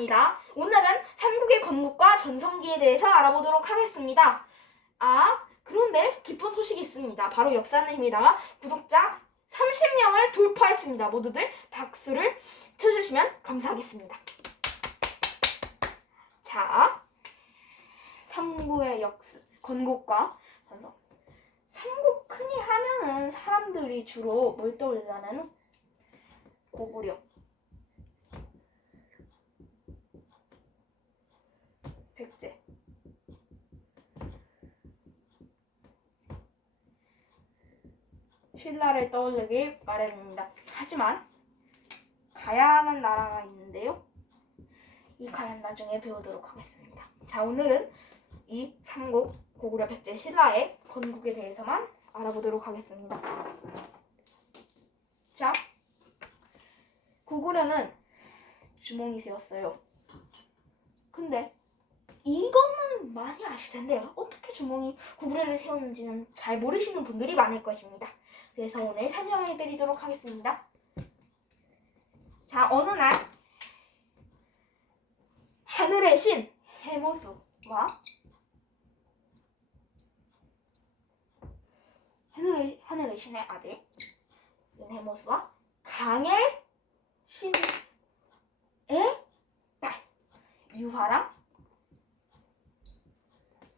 반갑습니다. 오늘은 삼국의 건국과 전성기에 대해서 알아보도록 하겠습니다. 그런데 기쁜 소식이 있습니다. 바로 역사는 힘이다가 구독자 30명을 돌파했습니다. 모두들 박수를 쳐주시면 감사하겠습니다. 자, 삼국의 건국과 전성. 삼국 흔히 하면은 사람들이 주로 뭘 떠올리냐면 고구려, 백제, 신라를 떠올리길 마련입니다. 하지만 가야라는 나라가 있는데요. 이 가야는 나중에 배우도록 하겠습니다. 자, 오늘은 이 삼국, 고구려, 백제, 신라의 건국에 대해서만 알아보도록 하겠습니다. 자, 고구려는 주몽이 세웠어요. 근데 이거는 많이 아실 텐데요. 어떻게 주몽이 고구려를 세웠는지는 잘 모르시는 분들이 많을 것입니다. 그래서 오늘 설명해 드리도록 하겠습니다. 자, 어느 날 하늘의 신 해모수와 하늘의 신의 아들 해모수와 강의 신의 딸 유화랑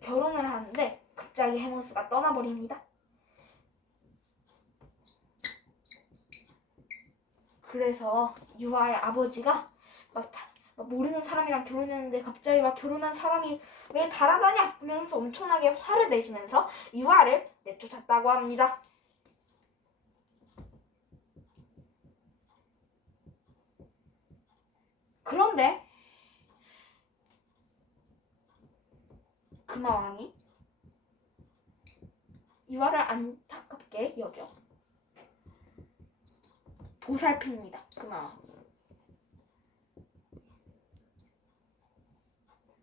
결혼을 하는데 갑자기 해모수가 떠나버립니다. 그래서 유화의 아버지가 막 모르는 사람이랑 결혼했는데 갑자기 막 결혼한 사람이 왜 달아나냐 하면서 엄청나게 화를 내시면서 유화를 내쫓았다고 합니다. 그런데 금화왕이 유화를 안타깝게 여겨 보살핍니다. 금화왕.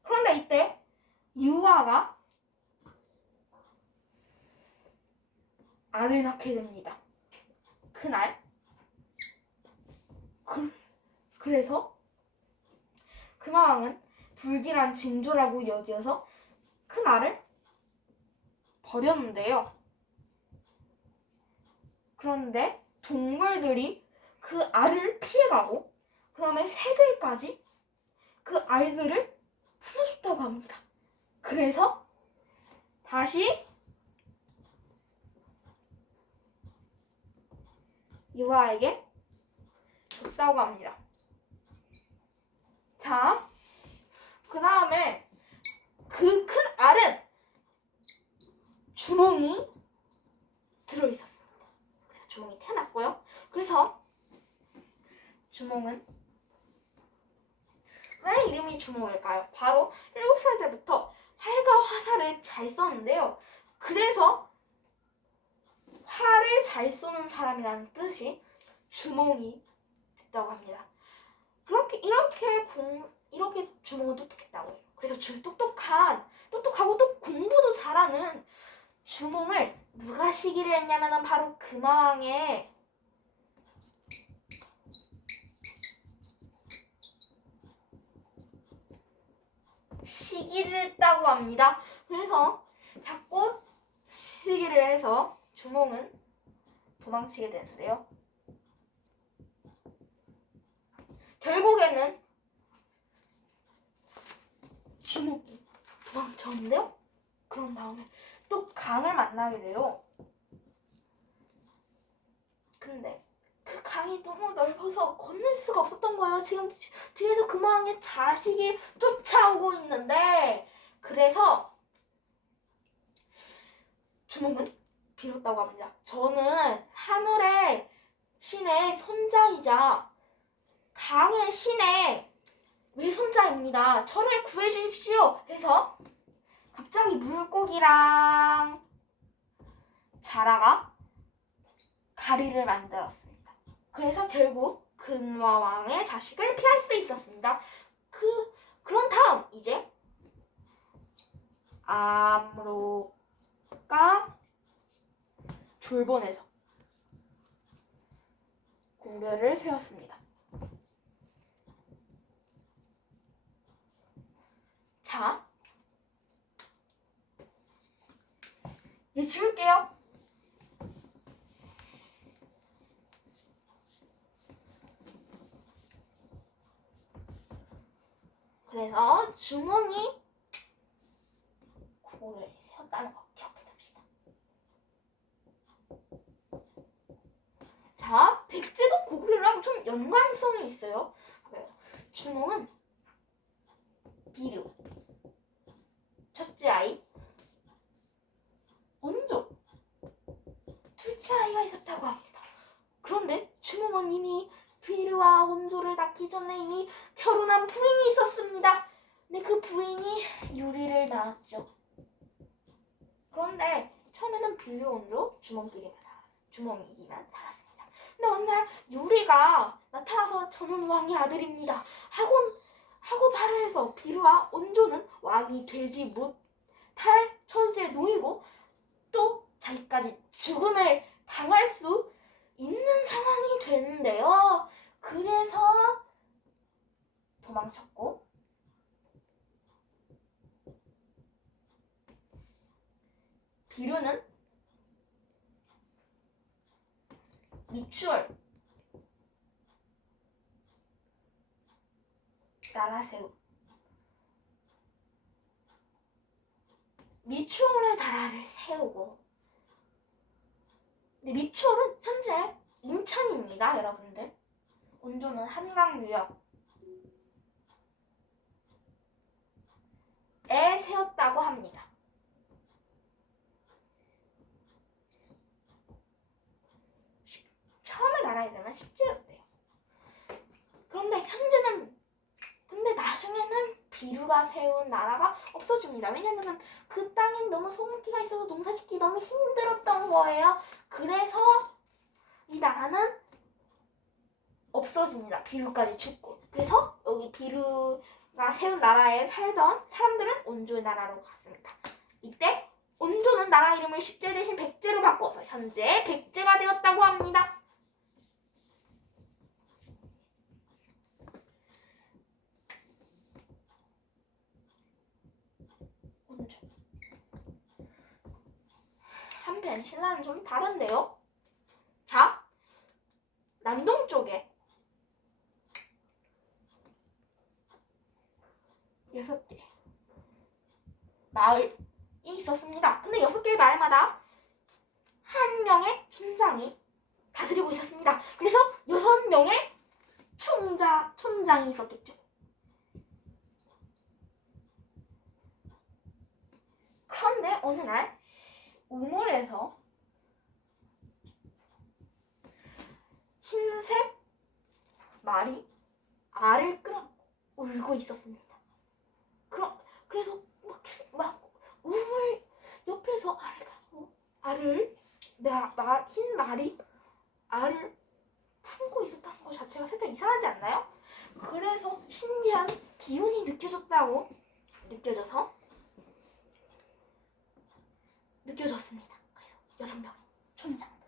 그런데 이때 유화가 알을 낳게 됩니다. 그날. 그래서 금화왕은 불길한 징조라고 여겨서 큰 알을 버렸는데요. 그런데 동물들이 그 알을 피해가고 그 다음에 새들까지 그 알들을 품어줬다고 합니다. 그래서 다시 유화에게 줬다고 합니다. 자, 그 다음에 그 큰 알은 주몽이 들어있었습니다. 그래서 주몽이 태어났고요. 그래서 주몽은 왜 이름이 주몽일까요? 바로 7살 때부터 활과 화살을 잘 쏘는데요. 그래서 활을 잘 쏘는 사람이라는 뜻이 주몽이 됐다고 합니다. 이렇게 주몽은 똑똑했다고 해요. 그래서 똑똑하고 또 공부도 잘하는 주몽을 누가 시기를 했냐면 바로 금화왕의 시기를 했다고 합니다. 그래서 자꾸 시기를 해서 주몽은 도망치게 되는데요. 결국에는 주몽이 도망쳤는데요. 그런 다음에 또 강을 만나게 돼요. 근데 그 강이 너무 넓어서 건널 수가 없었던 거예요. 지금 뒤에서 금화왕의 자식이 쫓아오고 있는데, 그래서 주몽은 빌었다고 합니다. 저는 하늘의 신의 손자이자 강의 신의 외손자입니다. 저를 구해주십시오. 해서 갑자기 물고기랑 자라가 다리를 만들었습니다. 그래서 결국 금화왕의 자식을 피할 수 있었습니다. 그런 다음 이제 아므로가 졸본에서 공별을 세웠습니다. 자, 이제 지울게요. 그래서 주몽이 구구를 세웠다는 거 기억해둡시다. 자, 백제도 고구려랑 좀 연관성이 있어요. 그래요. 주몽은 비류, 첫째 아이, 원조, 둘째 아이가 있었다고 합니다. 그런데 주몽은 이미 비류와 원조를 낳기 전에 이미 결혼한 부인이 있었습니다. 근데 그 부인이 유리를 낳았죠. 그런데 처음에는 비류, 원조, 주몽이기만 살았습니다. 근데 어느 날 유리가 나타나서 저는 왕의 아들입니다 하고 말을 해서 비류와 원조는 왕이 되지 못할 처지에 놓이고 또 자기까지 죽음을 당할 수 있는 상황이 되는데요. 그래서 도망쳤고 비류는 미추홀 미추홀의 나라를 세우고, 근데 미추홀은 현재 인천입니다, 여러분들. 원조는 한강유역에 세웠다고 합니다. 처음에 나라 이름은 십제였대요. 근데 나중에는 비류가 세운 나라가 없어집니다. 왜냐면은 그 땅엔 너무 소금기가 있어서 농사짓기 너무 힘들었던 거예요. 그래서 이 나라는 없어집니다. 비류까지 죽고. 그래서 여기 비류가 세운 나라에 살던 사람들은 원조의 나라로 갔습니다. 이때 원조는 나라 이름을 십제 대신 백제로 바꿔서 현재 백제가 되었다고 합니다. 원조. 한편 신라는 좀 다른데요. 자, 남동쪽에 6개 마을이 있었습니다. 근데 6개의 마을마다 한 명의 촌장이 다스리고 있었습니다. 그래서 6명의 촌장이 있었겠죠. 그런데 어느 날 우물에서 흰색 말이 알을 끌어안고 울고 있었습니다. 그래서 막 우물 옆에서 흰 말이 알을 품고 있었다는 것 자체가 살짝 이상하지 않나요? 그래서 신기한 기운이 느껴졌습니다. 그래서 6명의 촌장들.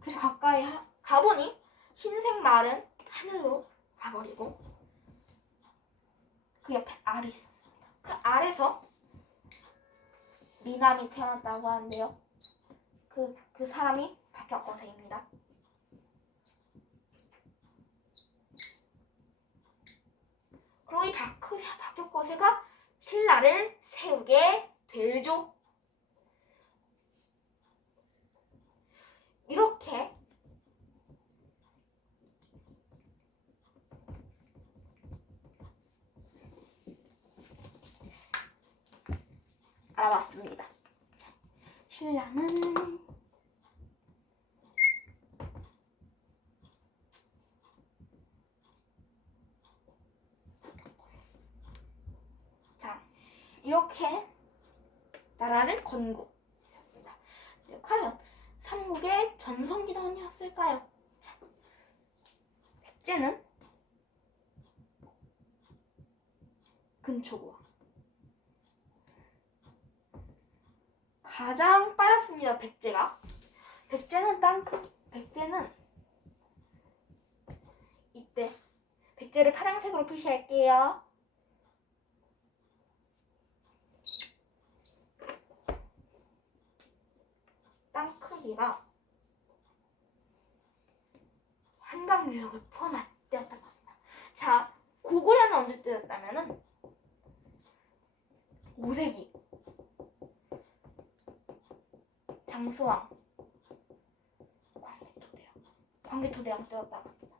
그래서 가까이 가보니 흰색 말은 하늘로 가버리고 그 옆에 알이 있었습니다. 그 알에서 미남이 태어났다고 하는데요. 그 사람이 박혁거세입니다. 그리고 이 박혁거세가 신라를 세우게 되죠. 이렇게 알아봤습니다. 신라는 이렇게 나라를 건국했습니다. 과연 삼국의 전성기는 언니였을까요? 자, 백제는 근초고왕 가장 빨랐습니다. 백제는 백제를 파란색으로 표시할게요. 땅 크기가 한강유역을 포함한 때였다고 합니다. 자, 고구려는 언제 때였다면은 5세기 장수왕 광개토대왕 때였다고 합니다.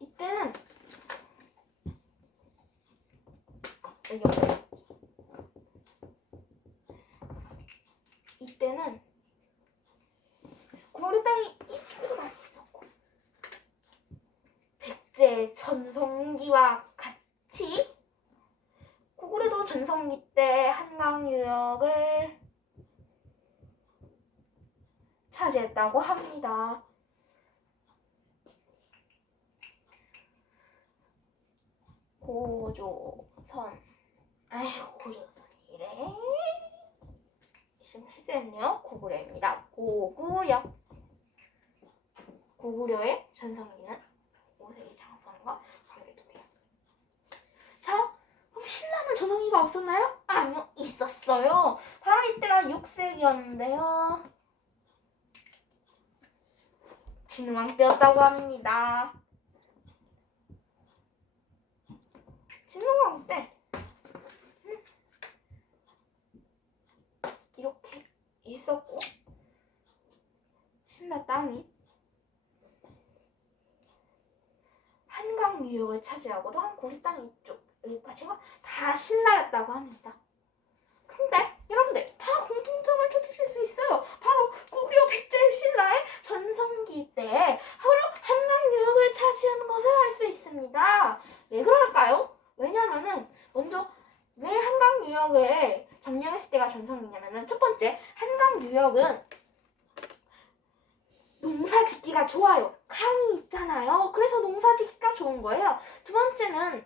이때는 이때는 고구려 땅이 이쪽에서 많이 있었고 백제 전성기와 같이 고구려도 전성기 때 한강유역을 차지했다고 합니다. 고조선이래. 지금 실수했네요. 고구려입니다. 고구려의 전성기는 5세기 장수왕과 광개토대왕. 자, 그럼 신라는 전성기가 없었나요? 아니요, 있었어요. 바로 이때가 6세기였는데요. 진흥왕 때였다고 합니다. 진흥왕 때 이렇게 있었고 신라 땅이 한강유역을 차지하고도 한 고리 땅 이쪽 여기까지가 다 신라였다고 합니다. 근데 여러분들 다 공통점을 찾으실 수 있어요. 바로 고구려 백제 신라의 전성기 때 바로 한강유역을 차지하는 것을 알 수 있습니다. 왜 그럴까요? 왜냐면은 먼저 왜 한강유역을 점령했을 때가 전성기냐면은 첫 번째, 한강유역은 농사 짓기가 좋아요. 강이 있잖아요. 그래서 농사 짓기가 좋은 거예요. 두 번째는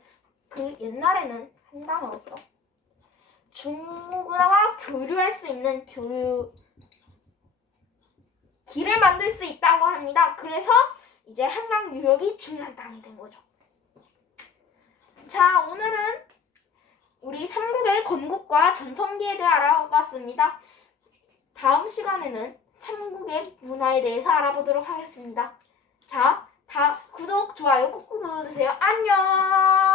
그 옛날에는 한강으로서 중국과 교류할 수 있는 길을 만들 수 있다고 합니다. 그래서 이제 한강유역이 중요한 땅이 된 거죠. 자, 오늘은 우리 삼국의 건국과 전성기에 대해 알아봤습니다. 다음 시간에는 삼국의 문화에 대해서 알아보도록 하겠습니다. 자, 다 구독, 좋아요 꾹꾹 눌러주세요. 안녕!